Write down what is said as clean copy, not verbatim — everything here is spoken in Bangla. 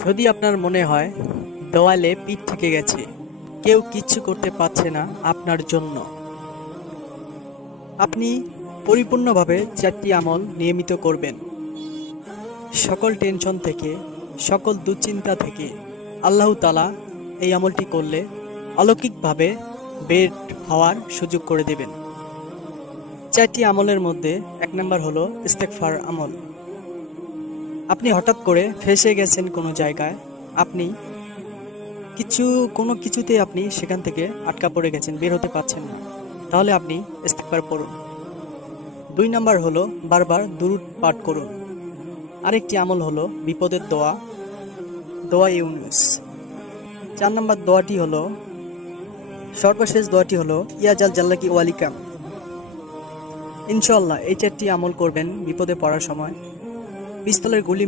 যদি আপনার মনে হয় দেওয়ালে পিঠ থেকে গেছে, কেউ কিচ্ছু করতে পারছে না আপনার জন্য, আপনি পরিপূর্ণভাবে 4টি আমল নিয়মিত করবেন। সকল টেনশন থেকে, সকল দুশ্চিন্তা থেকে আল্লাহ তাআলা এই আমলটি করলে অলৌকিকভাবে বের হওয়ার সুযোগ করে দেবেন। 4টি আমলের মধ্যে 1 নম্বর হলো ইস্তেগফার আমল। আপনি হঠাৎ করে ফেঁসে গেছেন কোনো জায়গায়, আপনি কোনো কিছুতে আপনি সেখান থেকে আটকা পড়ে গেছেন, বের হতে পারছেন না, তাহলে আপনি ইস্তেগফার পড়ুন। 2 নম্বর হলো বারবার দুরূদ পাঠ করুন। আরেকটি আমল হলো বিপদের দোয়া, দোয়া ইউনুস। 4 নম্বর দোয়াটি হলো, সর্বশেষ দোয়াটি হলো ইয়া জাল জাল্লাকি ওয়ালিকাম। ইনশাআল্লাহ এই 4টি আমল করবেন বিপদে পড়ার সময়। পিস্তলের গুলি